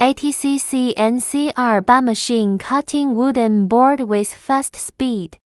ATC CNCR bar machine cutting wooden board with fast speed.